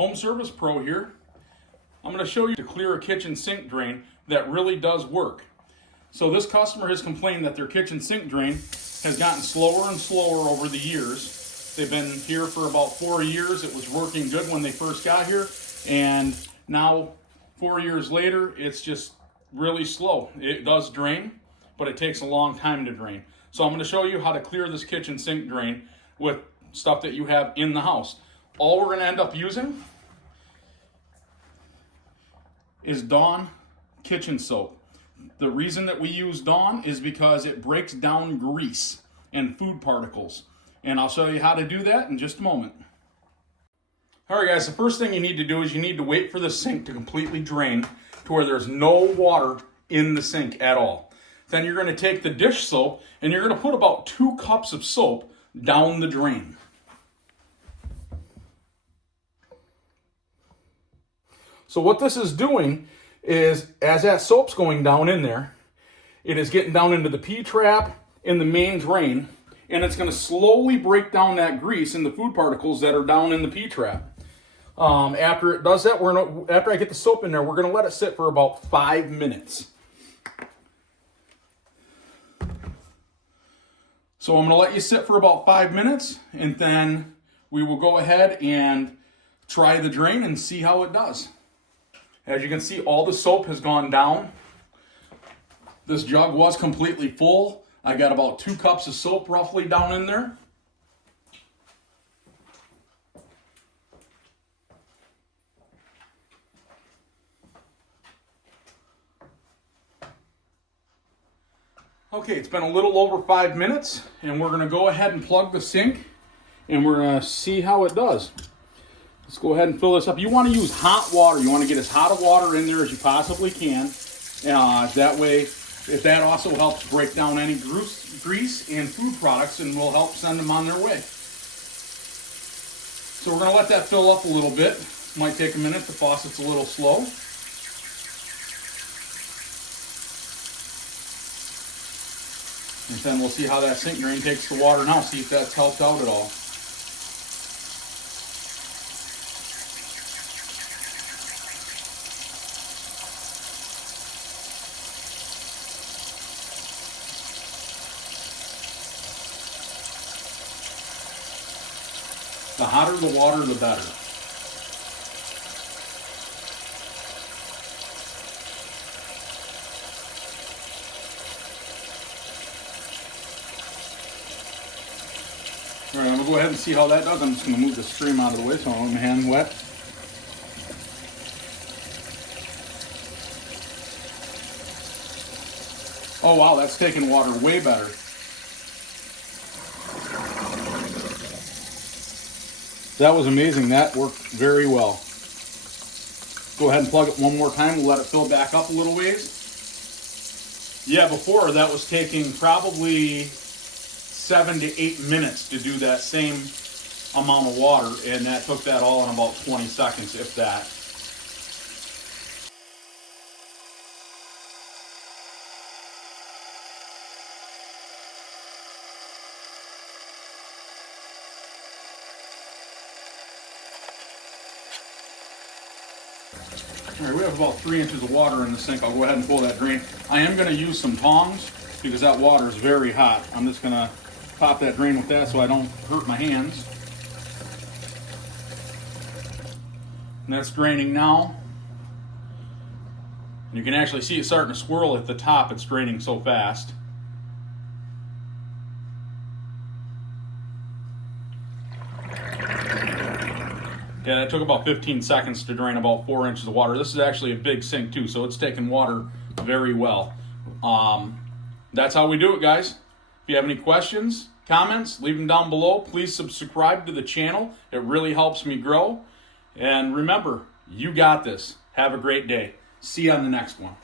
Home Service Pro here. I'm going to show you to clear a kitchen sink drain that really does work. So this customer has complained that their kitchen sink drain has gotten slower and slower over the years. They've been here for about 4 years. It was working good when they first got here, and now 4 years later it's just really slow. It does drain, but it takes a long time to drain. So I'm going to show you how to clear this kitchen sink drain with stuff that you have in the house. All we're going to end up using is Dawn kitchen soap. The reason that we use Dawn is because it breaks down grease and food particles. And I'll show you how to do that in just a moment. Alright guys, the first thing you need to do is you need to wait for the sink to completely drain to where there's no water in the sink at all. Then you're going to take the dish soap and you're going to put about 2 cups of soap down the drain. So what this is doing is, as that soap's going down in there, it is getting down into the P-trap in the main drain, and it's going to slowly break down that grease and the food particles that are down in the P-trap. After it does that, after I get the soap in there, we're going to let it sit for about 5 minutes. So I'm going to let you sit for about 5 minutes, and then we will go ahead and try the drain and see how it does. As you can see, all the soap has gone down. This jug was completely full. I got about 2 cups of soap roughly down in there. Okay, it's been a little over 5 minutes, and we're going to go ahead and plug the sink, and we're going to see how it does. Let's go ahead and fill this up. You want to use hot water. You want to get as hot of water in there as you possibly can. That way, if that also helps break down any grease and food products, and will help send them on their way. So we're going to let that fill up a little bit. Might take a minute. The faucet's a little slow. And then we'll see how that sink drain takes the water now, see if that's helped out at all. The hotter the water, the better. All right, I'm going to go ahead and see how that does. I'm just going to move the stream out of the way so I don't get my hand wet. Oh wow, that's taking water way better. That was amazing. That worked very well. Go ahead and plug it one more time. We'll let it fill back up a little ways. Yeah, before that was taking probably 7 to 8 minutes to do that same amount of water, and that took that all in about 20 seconds, if that. All right, we have about 3 inches of water in the sink. I'll go ahead and pull that drain. I am going to use some tongs because that water is very hot. I'm just going to pop that drain with that so I don't hurt my hands. And that's draining now. You can actually see it starting to swirl at the top. It's draining so fast. Yeah, it took about 15 seconds to drain about 4 inches of water. This is actually a big sink too, so it's taking water very well. That's how we do it, guys. If you have any questions, comments, leave them down below. Please subscribe to the channel. It really helps me grow. And remember, you got this. Have a great day. See you on the next one.